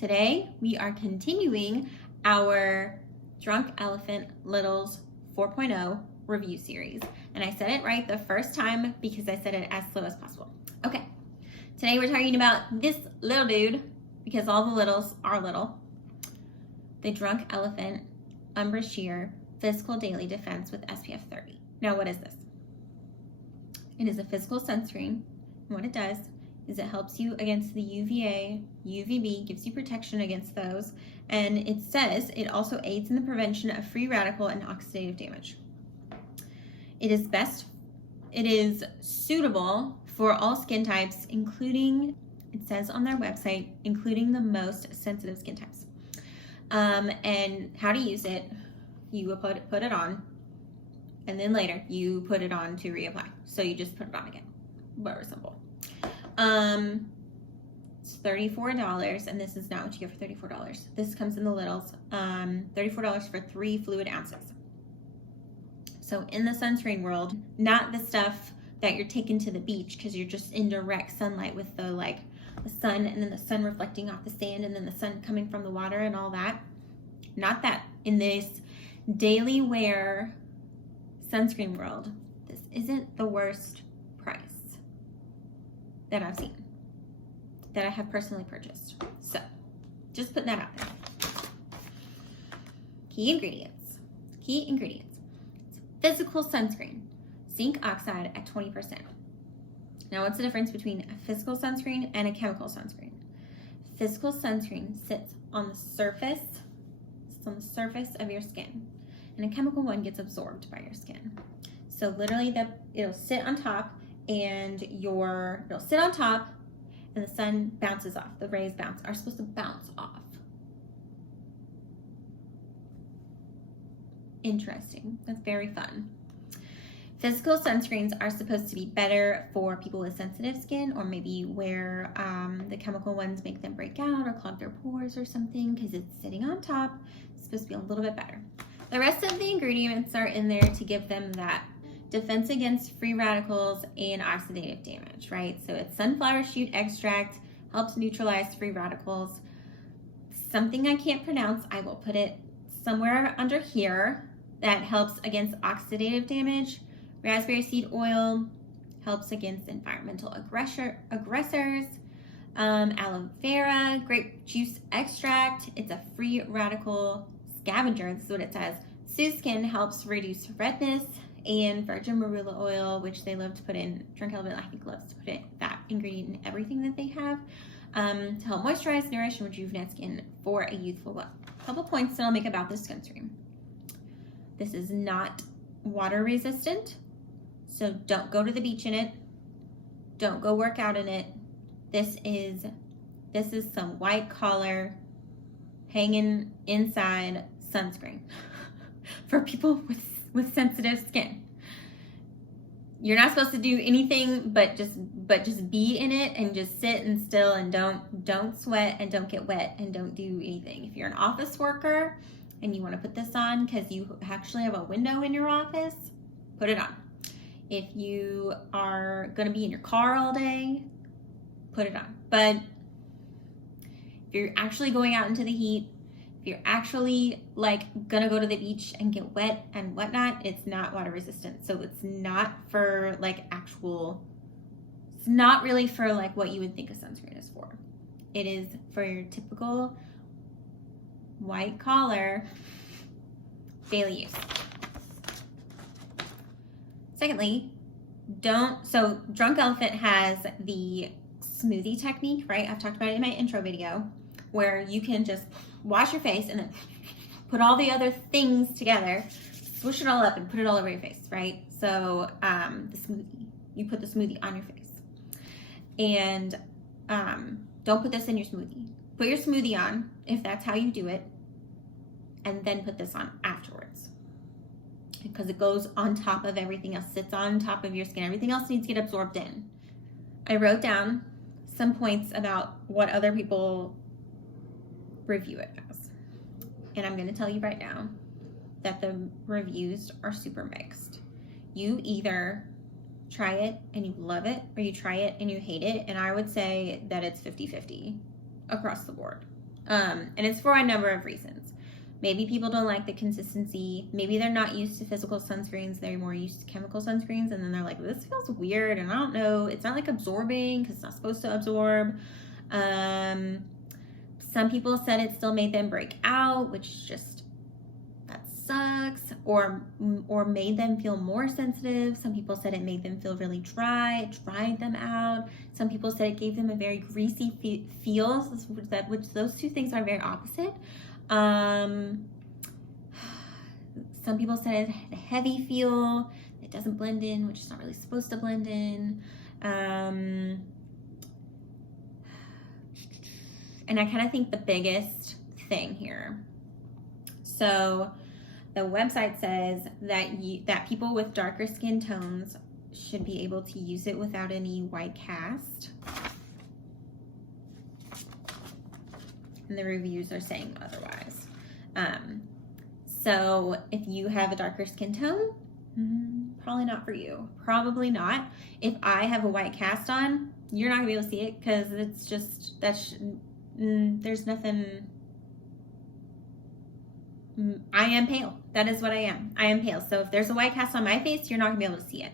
Today we are continuing our Drunk Elephant Littles 4.0 review series. And I said it right the first time because I said it as slow as possible. Okay, today we're talking about this little dude because all the littles are little. The Drunk Elephant Umbra Sheer Physical Daily Defense with SPF 30. Now what is this? It is a physical sunscreen. And what it does is it helps you against the UVA, UVB, gives you protection against those, and it says it also aids in the prevention of free radical and oxidative damage. It is suitable for all skin types, including, it says on their website, including the most sensitive skin types. And how to use it, you put it on, and then later you put it on to reapply. So you just put it on again. Very simple. It's $34, and this is not what you get for $34. This comes in the littles. $34 for 3 fluid ounces. So in the sunscreen world, not the stuff that you're taking to the beach because you're just in direct sunlight with the sun, and then the sun reflecting off the sand, and then the sun coming from the water and all that. Not that. In this daily wear sunscreen world, this isn't the worst price that I've seen, that I have personally purchased. So, just putting that out there. Key ingredients. It's physical sunscreen. Zinc oxide at 20%. Now, what's the difference between a physical sunscreen and a chemical sunscreen? Physical sunscreen sits on the surface. It's on the surface of your skin. And a chemical one gets absorbed by your skin. So literally it'll sit on top, and it'll sit on top, and the sun bounces off. The rays are supposed to bounce off. Interesting. That's very fun. Physical sunscreens are supposed to be better for people with sensitive skin, or maybe where the chemical ones make them break out or clog their pores or something, because it's sitting on top. It's supposed to be a little bit better. The rest of the ingredients are in there to give them that defense against free radicals and oxidative damage, right? So it's sunflower shoot extract, helps neutralize free radicals. Something I can't pronounce, I will put it somewhere under here, that helps against oxidative damage. Raspberry seed oil helps against environmental aggressors. Aloe vera, grape juice extract, it's a free radical scavenger, this is what it says. Soothe skin, helps reduce redness. And virgin marula oil, which they love to put in, Drunk Elephant I think loves to put that ingredient in everything that they have, to help moisturize, nourish, and rejuvenate skin for a youthful look. A couple points that I'll make about this sunscreen. This is not water resistant, so don't go to the beach in it. Don't go work out in it. This is some white collar, hanging inside sunscreen for people with sensitive skin. You're not supposed to do anything but just be in it and just sit and still, and don't sweat and don't get wet and don't do anything. If you're an office worker and you want to put this on because you actually have a window in your office, put it on. If you are going to be in your car all day, put it on. But if you're actually going out into the heat, if you're actually gonna go to the beach and get wet and whatnot, it's not water resistant. So it's not for it's not really for what you would think a sunscreen is for. It is for your typical white collar daily use. Secondly, so Drunk Elephant has the smoothie technique, right? I've talked about it in my intro video, where you can just wash your face and then put all the other things together, swoosh it all up and put it all over your face, right? So the smoothie, you put the smoothie on your face. And don't put this in your smoothie. Put your smoothie on, if that's how you do it, and then put this on afterwards. Because it goes on top of everything else, sits on top of your skin. Everything else needs to get absorbed in. I wrote down some points about what other people review it as. And I'm going to tell you right now that the reviews are super mixed. You either try it and you love it, or you try it and you hate it. And I would say that it's 50-50 across the board. And it's for a number of reasons. Maybe people don't like the consistency. Maybe they're not used to physical sunscreens. They're more used to chemical sunscreens. And then they're like, this feels weird. And I don't know. It's not like absorbing because it's not supposed to absorb. Some people said it still made them break out, which just, that sucks. Or made them feel more sensitive. Some people said it made them feel really dry. It dried them out. Some people said it gave them a very greasy feel, which those two things are very opposite. Some people said it had a heavy feel. It doesn't blend in, which is not really supposed to blend in. And I kind of think the biggest thing here. So the website says that people with darker skin tones should be able to use it without any white cast. And the reviews are saying otherwise. So if you have a darker skin tone, probably not for you. Probably not. If I have a white cast on, you're not gonna be able to see it because it's just, there's nothing. I am pale. That is what I am. I am pale. So if there's a white cast on my face, you're not gonna be able to see it.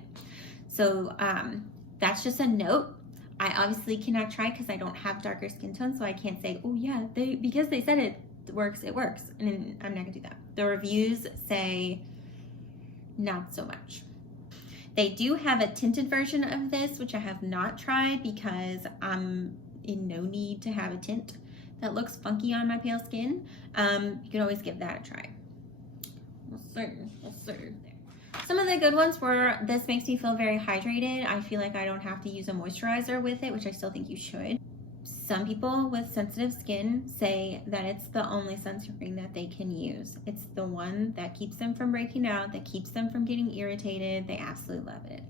So that's just a note. I obviously cannot try because I don't have darker skin tone, so I can't say, oh yeah, because they said it works, it works. And I'm not gonna do that. The reviews say not so much. They do have a tinted version of this, which I have not tried because I'm in no need to have a tint that looks funky on my pale skin. You can always give that a try. We'll see. Some of the good ones were, this makes me feel very hydrated. I feel like I don't have to use a moisturizer with it, which I still think you should. Some people with sensitive skin say that it's the only sunscreen that they can use. It's the one that keeps them from breaking out, that keeps them from getting irritated. They absolutely love it.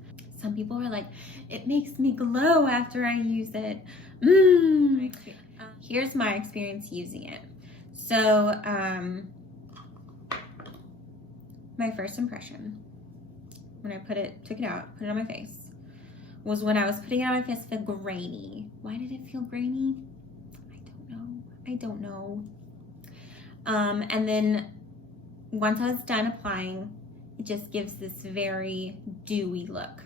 Some people are like, it makes me glow after I use it. Here's my experience using it. So, my first impression when I took it out, put it on my face, was when I was putting it on my face, it felt grainy. Why did it feel grainy? I don't know. And then once I was done applying, it just gives this very dewy look.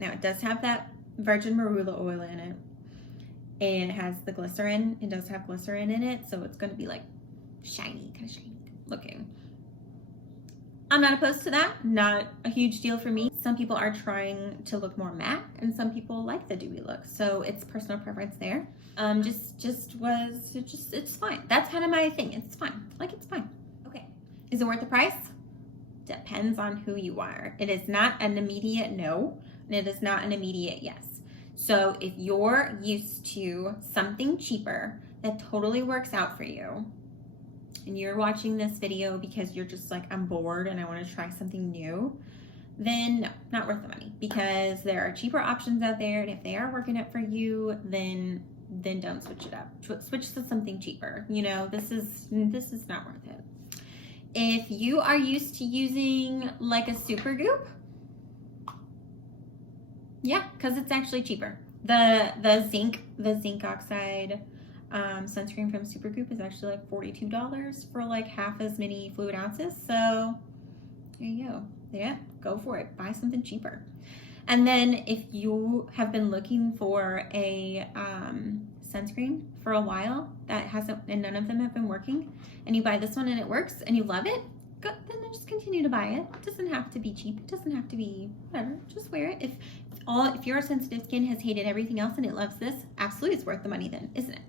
Now it does have that virgin marula oil in it, and it has the glycerin. It does have glycerin in it, so it's going to be like shiny, kind of shiny looking. I'm not opposed to that. Not a huge deal for me. Some people are trying to look more matte, and some people like the dewy look. So it's personal preference there. It's fine. That's kind of my thing. It's fine. Like, it's fine. Okay. Is it worth the price? Depends on who you are. It is not an immediate no, and it is not an immediate yes. So if you're used to something cheaper that totally works out for you, and you're watching this video because you're just like, I'm bored and I want to try something new, then no, not worth the money, because there are cheaper options out there, and if they are working it for you, then don't switch it up. Switch to something cheaper. You know, this is not worth it. If you are used to using like a Supergoop, yeah, because it's actually cheaper. The zinc oxide sunscreen from Supergoop is actually like $42 for like half as many fluid ounces. So there you go. Yeah, go for it. Buy something cheaper. And then if you have been looking for a sunscreen for a while that hasn't, and none of them have been working, and you buy this one and it works and you love it, then just continue to buy it. It doesn't have to be cheap. It doesn't have to be whatever. Just wear it. If your sensitive skin has hated everything else and it loves this, absolutely it's worth the money then, isn't it?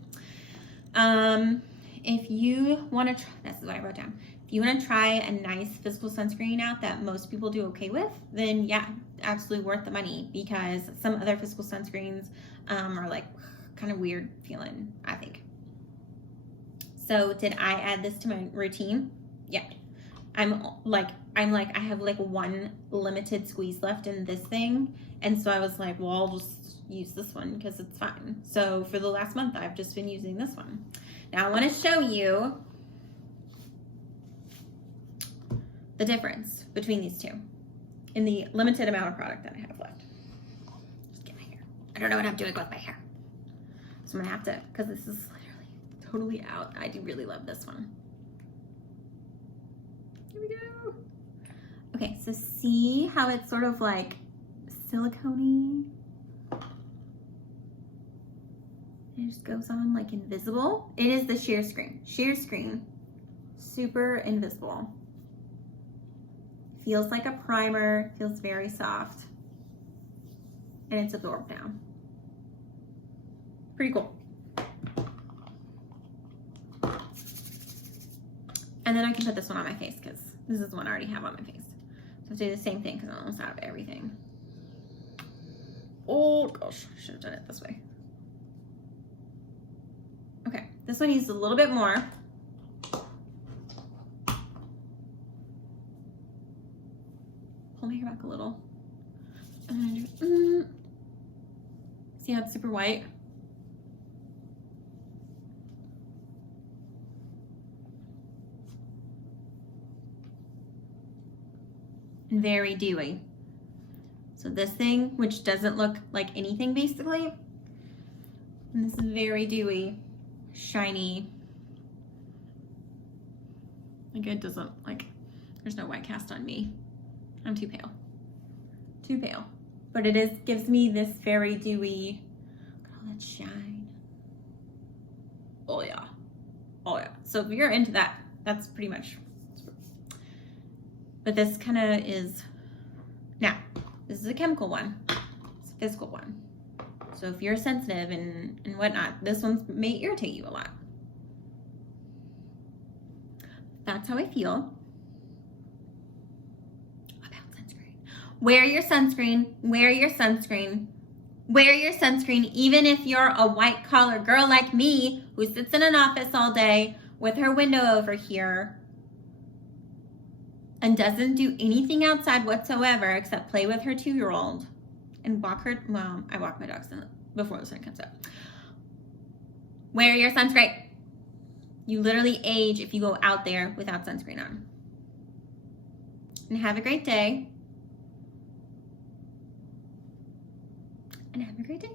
If you want to try, this is what I wrote down. If you want to try a nice physical sunscreen out that most people do okay with, then yeah, absolutely worth the money, because some other physical sunscreens are like kind of weird feeling, I think. So did I add this to my routine? Yeah. I have like one limited squeeze left in this thing, and so I was like, well, I'll just use this one because it's fine. So for the last month, I've just been using this one. Now I want to show you the difference between these two in the limited amount of product that I have left. Just get my hair. I don't know what I'm doing with my hair, so I'm gonna have to, because this is literally so totally out. I do really love this one. Here we go. Okay, so see how it's sort of like silicone-y? It just goes on like invisible. It is the sheer screen. Sheer screen, super invisible. Feels like a primer, feels very soft. And it's absorbed down. Pretty cool. And then I can put this one on my face because this is the one I already have on my face. So I'll do the same thing because I almost have everything. Oh gosh, I should have done it this way. Okay, this one needs a little bit more. Pull my hair back a little. And then I do, see how it's super white? And very dewy. So this thing, which doesn't look like anything basically, and this is very dewy, shiny. Like it doesn't, like, there's no white cast on me. I'm too pale. Too pale. But it is, gives me this very dewy, look at all that shine. Oh yeah. Oh yeah. So if you're into that, that's pretty much. But this kind of is, now, this is a chemical one. It's a physical one. So if you're sensitive and whatnot, this one may irritate you a lot. That's how I feel about sunscreen. Wear your sunscreen, wear your sunscreen, wear your sunscreen, even if you're a white collar girl like me who sits in an office all day with her window over here and doesn't do anything outside whatsoever except play with her 2-year-old and walk her, well, I walk my dogs before the sun comes up. Wear your sunscreen. You literally age if you go out there without sunscreen on. And have a great day. And have a great day.